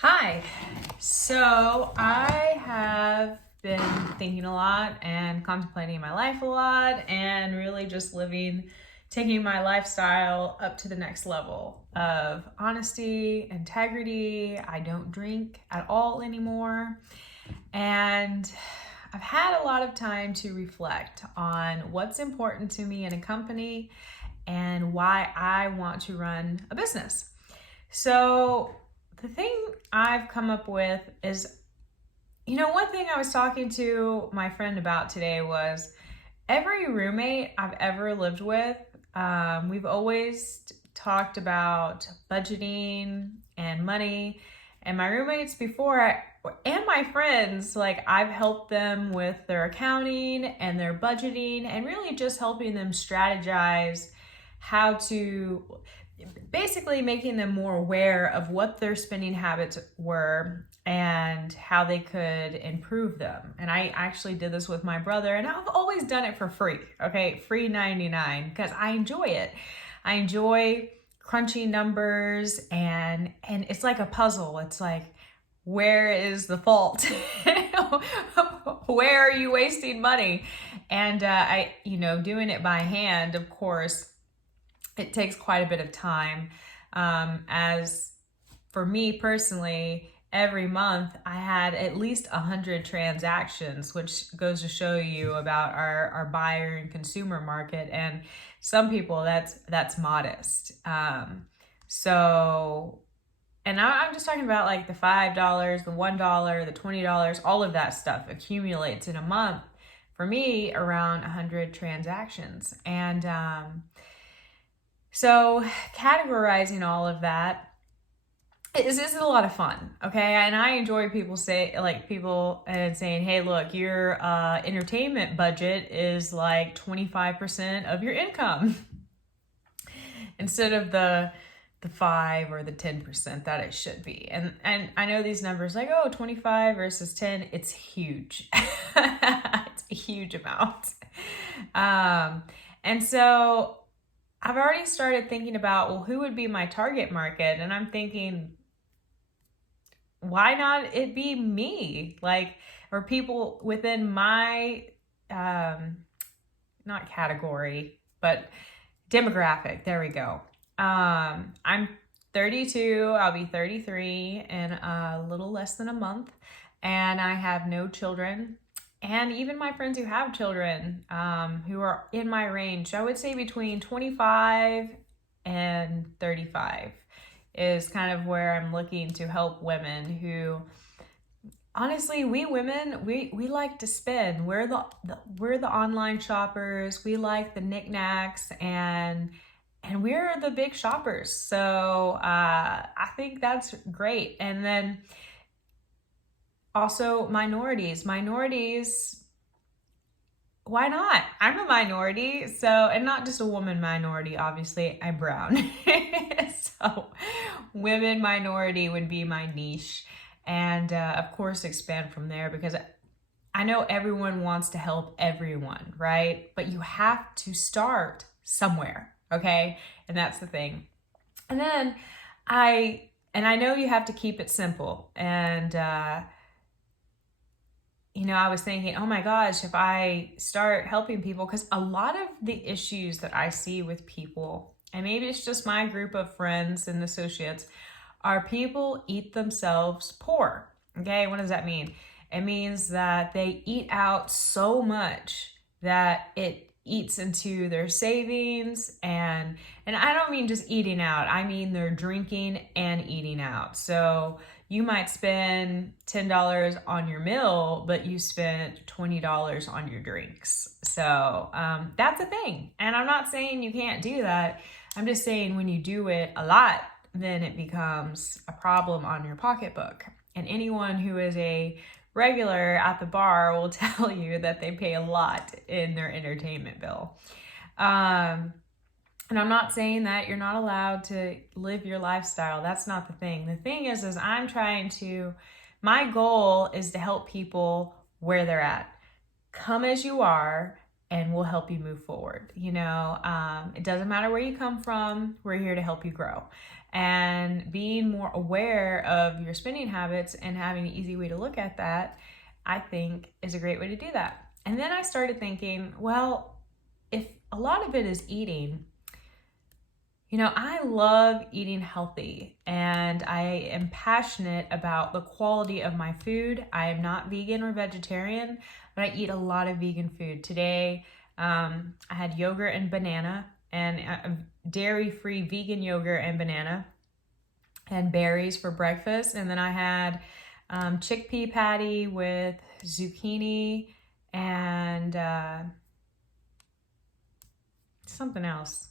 Hi. So I have been thinking a lot and contemplating my life a lot and really just taking my lifestyle up to the next level of honesty, integrity. I don't drink at all anymore. And I've had a lot of time to reflect on what's important to me in a company and why I want to run a business. So the thing I've come up with is, one thing I was talking to my friend about today was every roommate I've ever lived with, we've always talked about budgeting and money. And my roommates before, and my friends, like I've helped them with their accounting and their budgeting and really just helping them strategize how to basically making them more aware of what their spending habits were and how they could improve them. And I actually did this with my brother, and I've always done it for free, okay? Free 99, because I enjoy it. I enjoy crunching numbers, and it's like a puzzle. It's like, where is the fault? Where are you wasting money? And doing it by hand, of course, it takes quite a bit of time. As for me personally, every month I had at least 100 transactions, which goes to show you about our buyer and consumer market. And some people that's modest. So, and I'm just talking about like the $5, the $1, the $20, all of that stuff accumulates in a month. For me, around 100 transactions. And so categorizing all of that is a lot of fun, okay? And I enjoy people saying, hey, look, your entertainment budget is like 25% of your income instead of the 5 or the 10% that it should be. And I know these numbers like, 25 versus 10, it's huge. It's a huge amount. And so I've already started thinking about, well, who would be my target market? And I'm thinking, why not it be me? Or people within my, not category, but demographic. There we go. I'm 32, I'll be 33 in a little less than a month, and I have no children. And even my friends who have children, who are in my range, I would say between 25 and 35 is kind of where I'm looking to help women who, honestly, we women, we like to spend. We're the online shoppers. We like the knickknacks and we're the big shoppers. So I think that's great. And then also minorities, why not? I'm a minority, so, and not just a woman minority, obviously, I'm brown. So women minority would be my niche. And of course, expand from there, because I know everyone wants to help everyone, right? But you have to start somewhere, okay? And that's the thing. And then I know you have to keep it simple. And I was thinking, oh my gosh, if I start helping people, because a lot of the issues that I see with people, and maybe it's just my group of friends and associates, are people eat themselves poor. Okay, what does that mean? It means that they eat out so much that it eats into their savings, and I don't mean just eating out, I mean they're drinking and eating out. So you might spend $10 on your meal, but you spent $20 on your drinks. So that's a thing. And I'm not saying you can't do that. I'm just saying when you do it a lot, then it becomes a problem on your pocketbook. And anyone who is a regular at the bar will tell you that they pay a lot in their entertainment bill. And I'm not saying that you're not allowed to live your lifestyle. That's not the thing. The thing is my goal is to help people where they're at. Come as you are, and we'll help you move forward. It doesn't matter where you come from. We're here to help you grow. And being more aware of your spending habits and having an easy way to look at that, I think is a great way to do that. And then I started thinking, well, if a lot of it is eating, I love eating healthy and I am passionate about the quality of my food. I am not vegan or vegetarian, but I eat a lot of vegan food. Today, I had yogurt and banana, and dairy-free vegan yogurt and banana, and berries for breakfast. And then I had chickpea patty with zucchini and something else.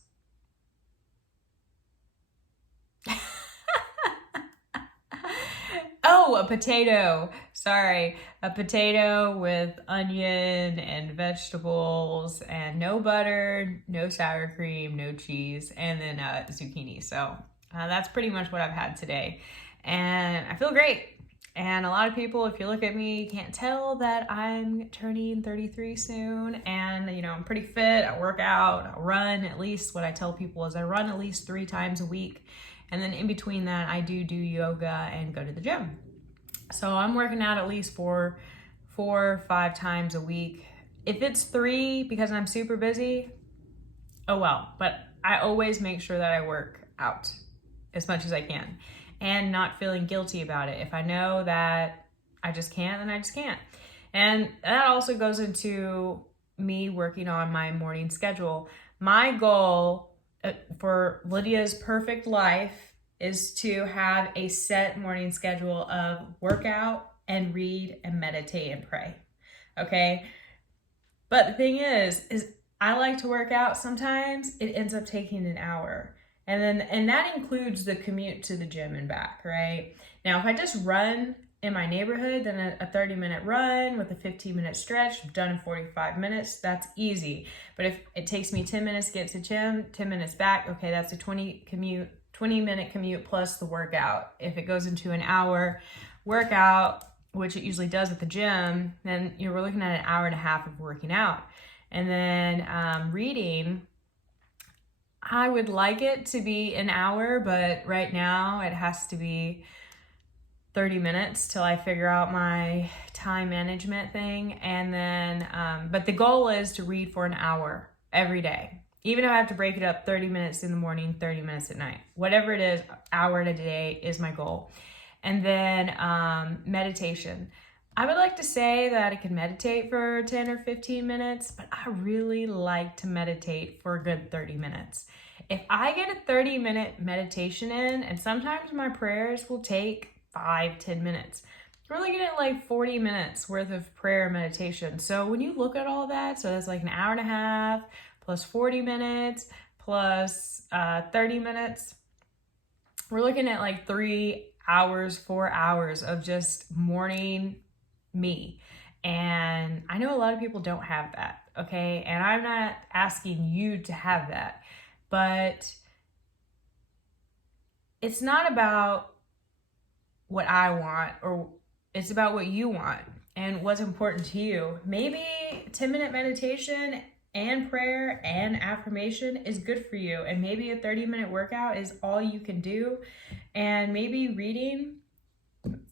Oh, a potato. Sorry. A potato with onion and vegetables and no butter, no sour cream, no cheese, and then zucchini. So that's pretty much what I've had today. And I feel great. And a lot of people, if you look at me, can't tell that I'm turning 33 soon. And, I'm pretty fit. I work out, I run at least. What I tell people is I run at least 3 times a week. And then in between that, I do yoga and go to the gym. So I'm working out at least 4 or 5 times a week. If it's 3 because I'm super busy, oh well. But I always make sure that I work out as much as I can and not feeling guilty about it. If I know that I just can't, then I just can't. And that also goes into me working on my morning schedule. My goal for Lydia's perfect life is to have a set morning schedule of workout and read and meditate and pray. Okay? But the thing is I like to work out. Sometimes it ends up taking an hour. And that includes the commute to the gym and back, right? Now, if I just run in my neighborhood, then a 30-minute run with a 15-minute stretch, done in 45 minutes, that's easy. But if it takes me 10 minutes to get to the gym, 10 minutes back, okay, that's a 20-minute commute plus the workout. If it goes into an hour workout, which it usually does at the gym, then we're looking at an hour and a half of working out. And then reading, I would like it to be an hour, but right now it has to be 30 minutes till I figure out my time management thing. And then, but the goal is to read for an hour every day. Even if I have to break it up 30 minutes in the morning, 30 minutes at night. Whatever it is, hour in a day is my goal. And then meditation. I would like to say that I can meditate for 10 or 15 minutes, but I really like to meditate for a good 30 minutes. If I get a 30-minute meditation in, and sometimes my prayers will take 5-10 minutes, we're looking at like 40 minutes worth of prayer meditation. So when you look at all that, so that's like an hour and a half plus 40 minutes plus 30 minutes, we're looking at like 3 hours, 4 hours of just morning me. And I know a lot of people don't have that, okay? And I'm not asking you to have that, but it's not about what I want, or it's about what you want and what's important to you. Maybe 10-minute meditation and prayer and affirmation is good for you, and maybe a 30-minute workout is all you can do, and maybe reading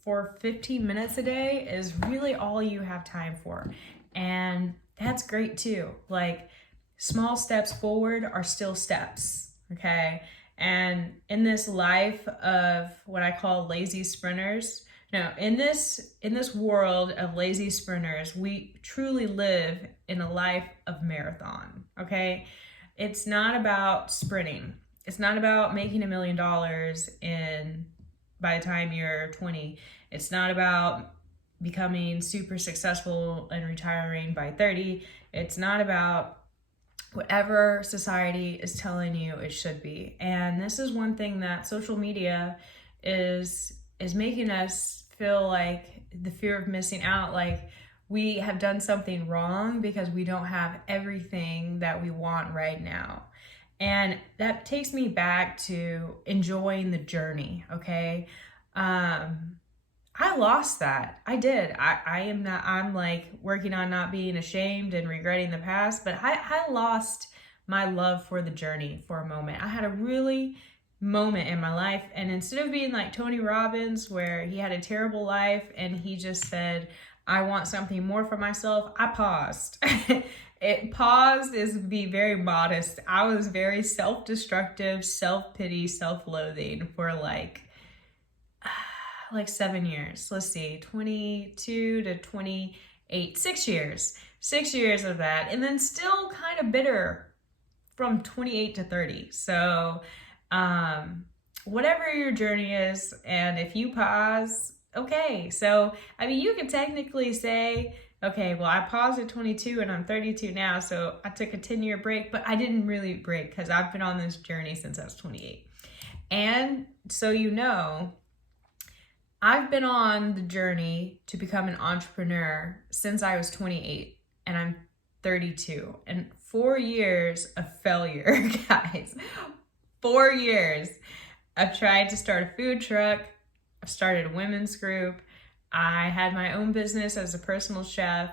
for 15 minutes a day is really all you have time for, and that's great too. Like, small steps forward are still steps, okay? And in this life of what I call lazy sprinters, no, in this world of lazy sprinters, we truly live in a life of marathon, okay? It's not about sprinting. It's not about making $1 million by the time you're 20. It's not about becoming super successful and retiring by 30. It's not about whatever society is telling you it should be. And this is one thing that social media is making us feel like the fear of missing out, like we have done something wrong because we don't have everything that we want right now. And that takes me back to enjoying the journey, okay? I lost that. I did. I'm like working on not being ashamed and regretting the past, but I lost my love for the journey for a moment. I had a really moment in my life. And instead of being like Tony Robbins, where he had a terrible life and he just said, I want something more for myself, I paused. Paused is be very modest. I was very self-destructive, self-pity, self-loathing for like 7 years. Let's see, 22 to 28, 6 years. 6 years of that. And then still kind of bitter from 28 to 30. So whatever your journey is, and if you pause, okay. So, I mean, you could technically say, okay, well, I paused at 22 and I'm 32 now, so I took a 10-year break, but I didn't really break because I've been on this journey since I was 28. And so, you know, I've been on the journey to become an entrepreneur since I was 28 and I'm 32. And 4 years of failure, guys. 4 years. I've tried to start a food truck. I've started a women's group. I had my own business as a personal chef.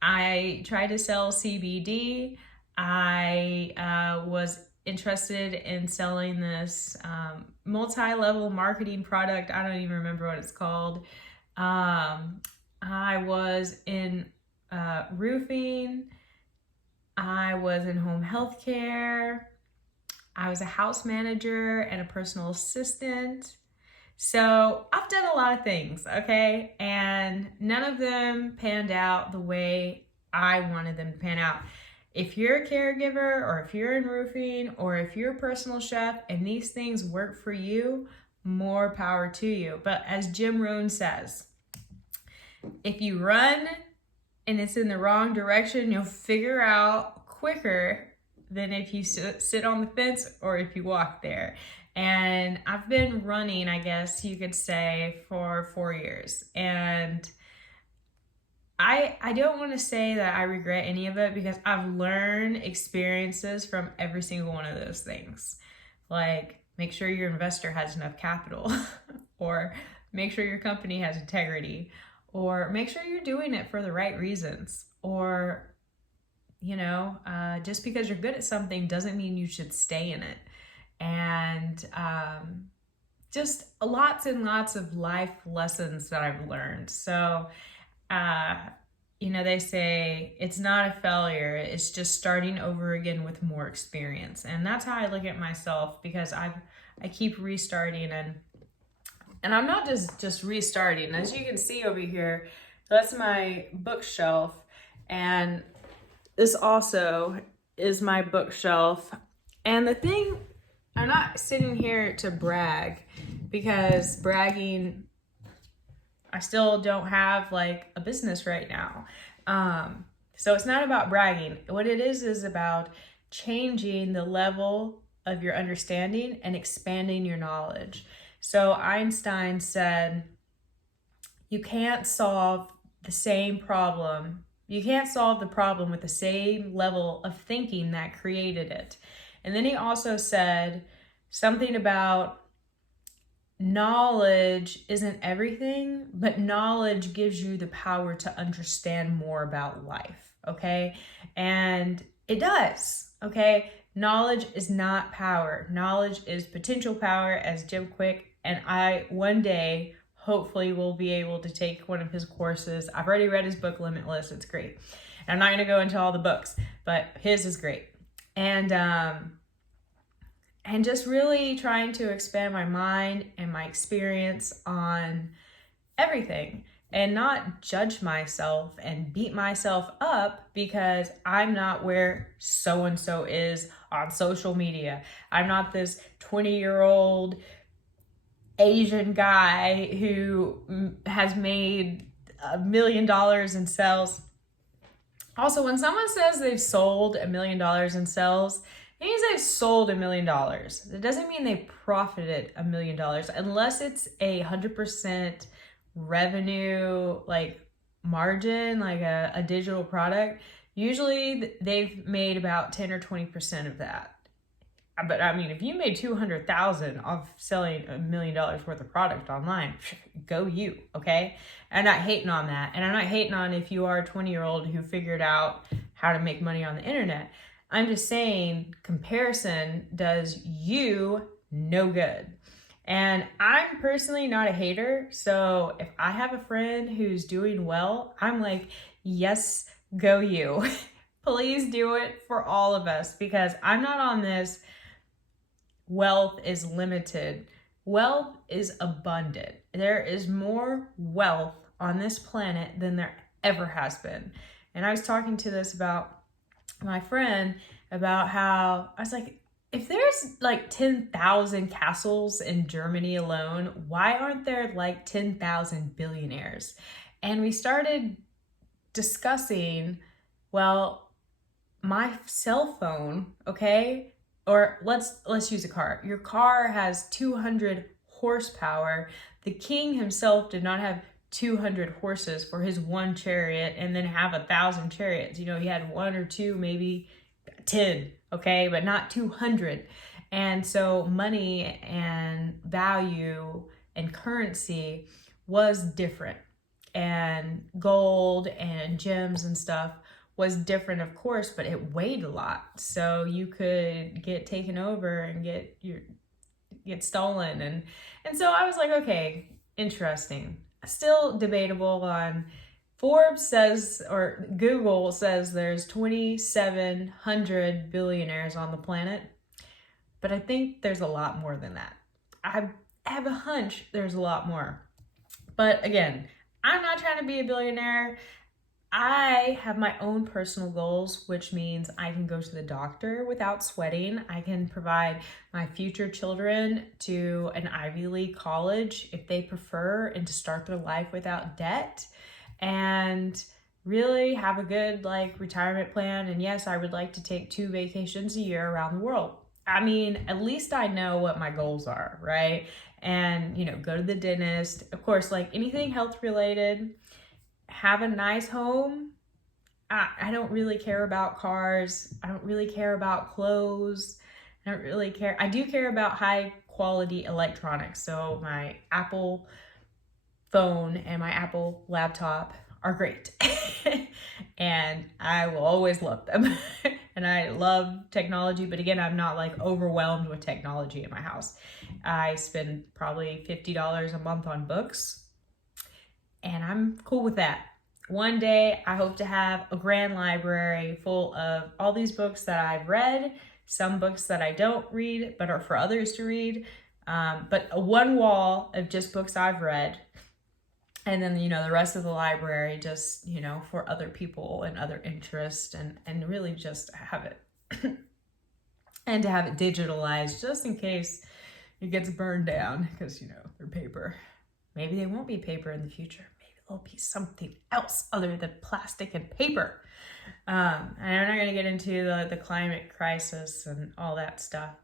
I tried to sell CBD. I was interested in selling this multi-level marketing product. I don't even remember what it's called. I was in roofing. I was in home health care. I was a house manager and a personal assistant. So I've done a lot of things, okay? And none of them panned out the way I wanted them to pan out. If you're a caregiver, or if you're in roofing, or if you're a personal chef and these things work for you, more power to you. But as Jim Rohn says, if you run and it's in the wrong direction, you'll figure out quicker than if you sit on the fence or if you walk there. And I've been running, I guess you could say, for 4 years. And I don't want to say that I regret any of it, because I've learned experiences from every single one of those things. Like, make sure your investor has enough capital, or make sure your company has integrity, or make sure you're doing it for the right reasons, or, you know, just because you're good at something doesn't mean you should stay in it. And just lots and lots of life lessons that I've learned. So, you know, they say it's not a failure, it's just starting over again with more experience. And that's how I look at myself, because I keep restarting, and I'm not just restarting. As you can see over here, that's my bookshelf, and this also is my bookshelf. And the thing, I'm not sitting here to brag, because bragging, I still don't have like a business right now. So it's not about bragging. What it is about changing the level of your understanding and expanding your knowledge. So Einstein said, you can't solve the same problem. You can't solve the problem with the same level of thinking that created it. And then he also said something about knowledge isn't everything, but knowledge gives you the power to understand more about life, okay? And it does, okay? Knowledge is not power. Knowledge is potential power, as Jim Kwik, and I one day hopefully will be able to take one of his courses. I've already read his book, Limitless. It's great. And I'm not going to go into all the books, but his is great. And just really trying to expand my mind and my experience on everything, and not judge myself and beat myself up because I'm not where so-and-so is on social media. I'm not this 20-year-old Asian guy who has made $1 million in sales. Also, when someone says they've sold $1 million in sales, it means they've sold $1 million. It doesn't mean they profited $1 million, unless it's 100% revenue, like margin, like a digital product. Usually they've made about 10 or 20% of that. But I mean, if you made 200,000 off selling $1 million worth of product online, go you, okay? I'm not hating on that. And I'm not hating on if you are a 20-year-old who figured out how to make money on the internet. I'm just saying, comparison does you no good. And I'm personally not a hater. So if I have a friend who's doing well, I'm like, yes, go you. Please do it for all of us, because I'm not on this wealth is limited. Wealth is abundant. There is more wealth on this planet than there ever has been. And I was talking to this about my friend about how I was like, if there's like 10,000 castles in Germany alone, why aren't there like 10,000 billionaires? And we started discussing, well, my cell phone, okay? Or let's use a car. Your car has 200 horsepower. The king himself did not have 200 horses for his one chariot and then have 1,000 chariots. You know, he had one or two, maybe 10, okay, but not 200. And so money and value and currency was different. And gold and gems and stuff was different, of course, but it weighed a lot. So you could get taken over and get stolen. And so I was like, okay, interesting. Still debatable on Forbes says, or Google says there's 2,700 billionaires on the planet, but I think there's a lot more than that. I have a hunch there's a lot more. But again, I'm not trying to be a billionaire. I have my own personal goals, which means I can go to the doctor without sweating. I can provide my future children to an Ivy League college if they prefer, and to start their life without debt, and really have a good retirement plan. And yes, I would like to take 2 vacations a year around the world. I mean, at least I know what my goals are, right? And, go to the dentist. Of course, like anything health related, have a nice home. I don't really care about cars. I don't really care about clothes. I don't really care. I do care about high quality electronics. So my Apple phone and my Apple laptop are great. And I will always love them. And I love technology, but again, I'm not overwhelmed with technology in my house. I spend probably $50 a month on books, and I'm cool with that. One day, I hope to have a grand library full of all these books that I've read, some books that I don't read, but are for others to read, but one wall of just books I've read. And then, the rest of the library just, for other people and other interests, and really just have it and to have it digitalized just in case it gets burned down, because, they're paper. Maybe they won't be paper in the future. Maybe they'll be something else other than plastic and paper. And I'm not going to get into the climate crisis and all that stuff,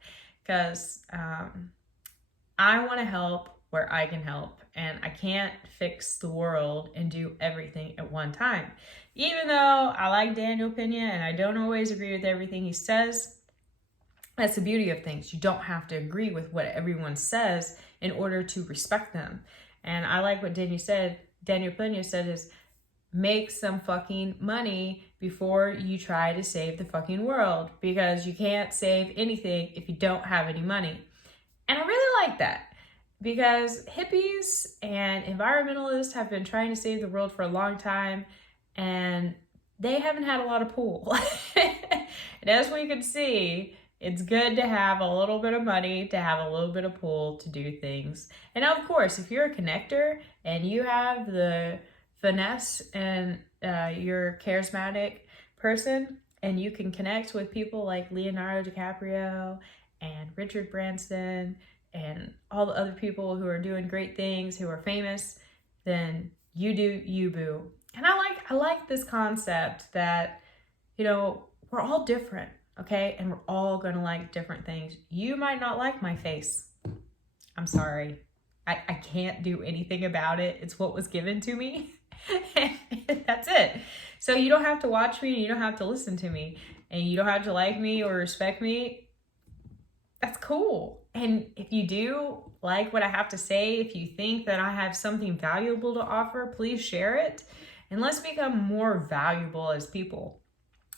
because I want to help where I can help, and I can't fix the world and do everything at one time. Even though I like Daniel Pena and I don't always agree with everything he says, that's the beauty of things. You don't have to agree with what everyone says in order to respect them. And I like what Daniel Pena said is, make some fucking money before you try to save the fucking world, because you can't save anything if you don't have any money. And I really like that, because hippies and environmentalists have been trying to save the world for a long time, and they haven't had a lot of pull. And as we can see, it's good to have a little bit of money, to have a little bit of pull to do things. And now, of course, if you're a connector and you have the finesse and you're a charismatic person, and you can connect with people like Leonardo DiCaprio and Richard Branson and all the other people who are doing great things, who are famous, then you do you, boo. And I like this concept that, we're all different, okay? And we're all gonna like different things. You might not like my face. I'm sorry. I can't do anything about it. It's what was given to me. That's it. So you don't have to watch me, and you don't have to listen to me, and you don't have to like me or respect me. That's cool. And if you do like what I have to say, if you think that I have something valuable to offer, please share it. And let's become more valuable as people.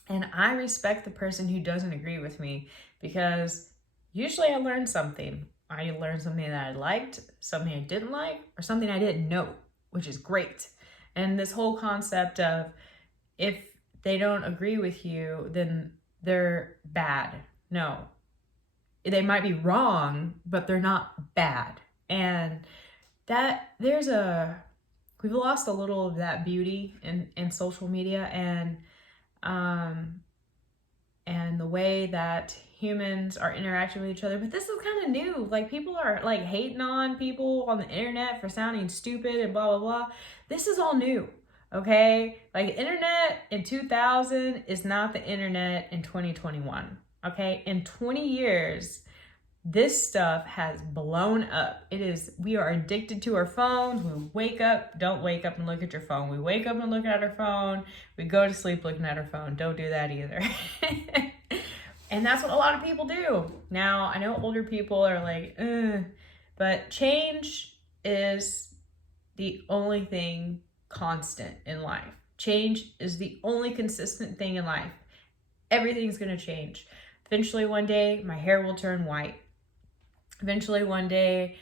And I respect the person who doesn't agree with me, because usually I learn something. I learned something that I liked, something I didn't like, or something I didn't know, which is great. And this whole concept of if they don't agree with you, then they're bad. No, they might be wrong, but they're not bad. And that we've lost a little of that beauty in social media and the way that humans are interacting with each other. But this is kind of new. Like, people are like hating on people on the internet for sounding stupid and blah blah blah. This is all new. Okay, like, the internet in 2000 is not the internet in 2021. Okay, in 20 years this stuff has blown up. We are addicted to our phones. We wake up, don't wake up and look at your phone. We wake up and look at our phone. We go to sleep looking at our phone. Don't do that either. And that's what a lot of people do. Now, I know older people are like, but change is the only thing constant in life. Change is the only consistent thing in life. Everything's going to change. Eventually, one day, my hair will turn white. Eventually, one day,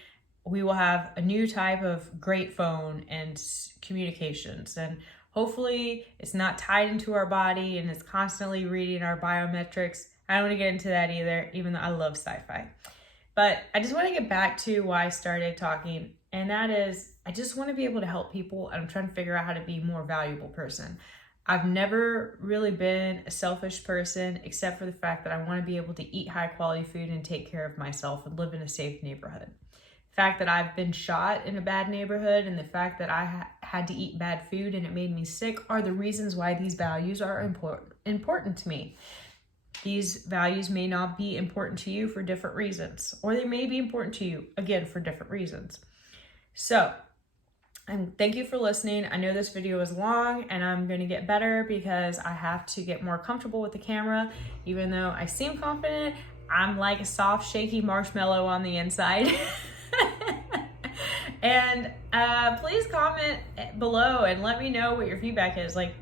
we will have a new type of great phone and communications. And hopefully, it's not tied into our body and it's constantly reading our biometrics. I don't want to get into that either, even though I love sci-fi. But I just want to get back to why I started talking. And that is, I just want to be able to help people. And I'm trying to figure out how to be a more valuable person. I've never really been a selfish person, except for the fact that I want to be able to eat high quality food and take care of myself and live in a safe neighborhood. The fact that I've been shot in a bad neighborhood and the fact that I had to eat bad food and it made me sick are the reasons why these values are important to me. These values may not be important to you for different reasons, or they may be important to you, again, for different reasons. So, and thank you for listening. I know this video is long and I'm going to get better because I have to get more comfortable with the camera. Even though I seem confident, I'm like a soft, shaky marshmallow on the inside. And please comment below and let me know what your feedback is. Like,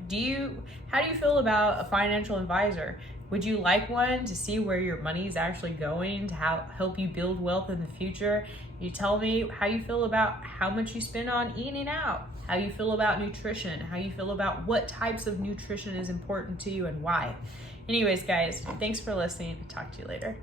how do you feel about a financial advisor? Would you like one to see where your money is actually going to help you build wealth in the future? You tell me how you feel about how much you spend on eating out, how you feel about nutrition, how you feel about what types of nutrition is important to you and why. Anyways, guys, thanks for listening. Talk to you later.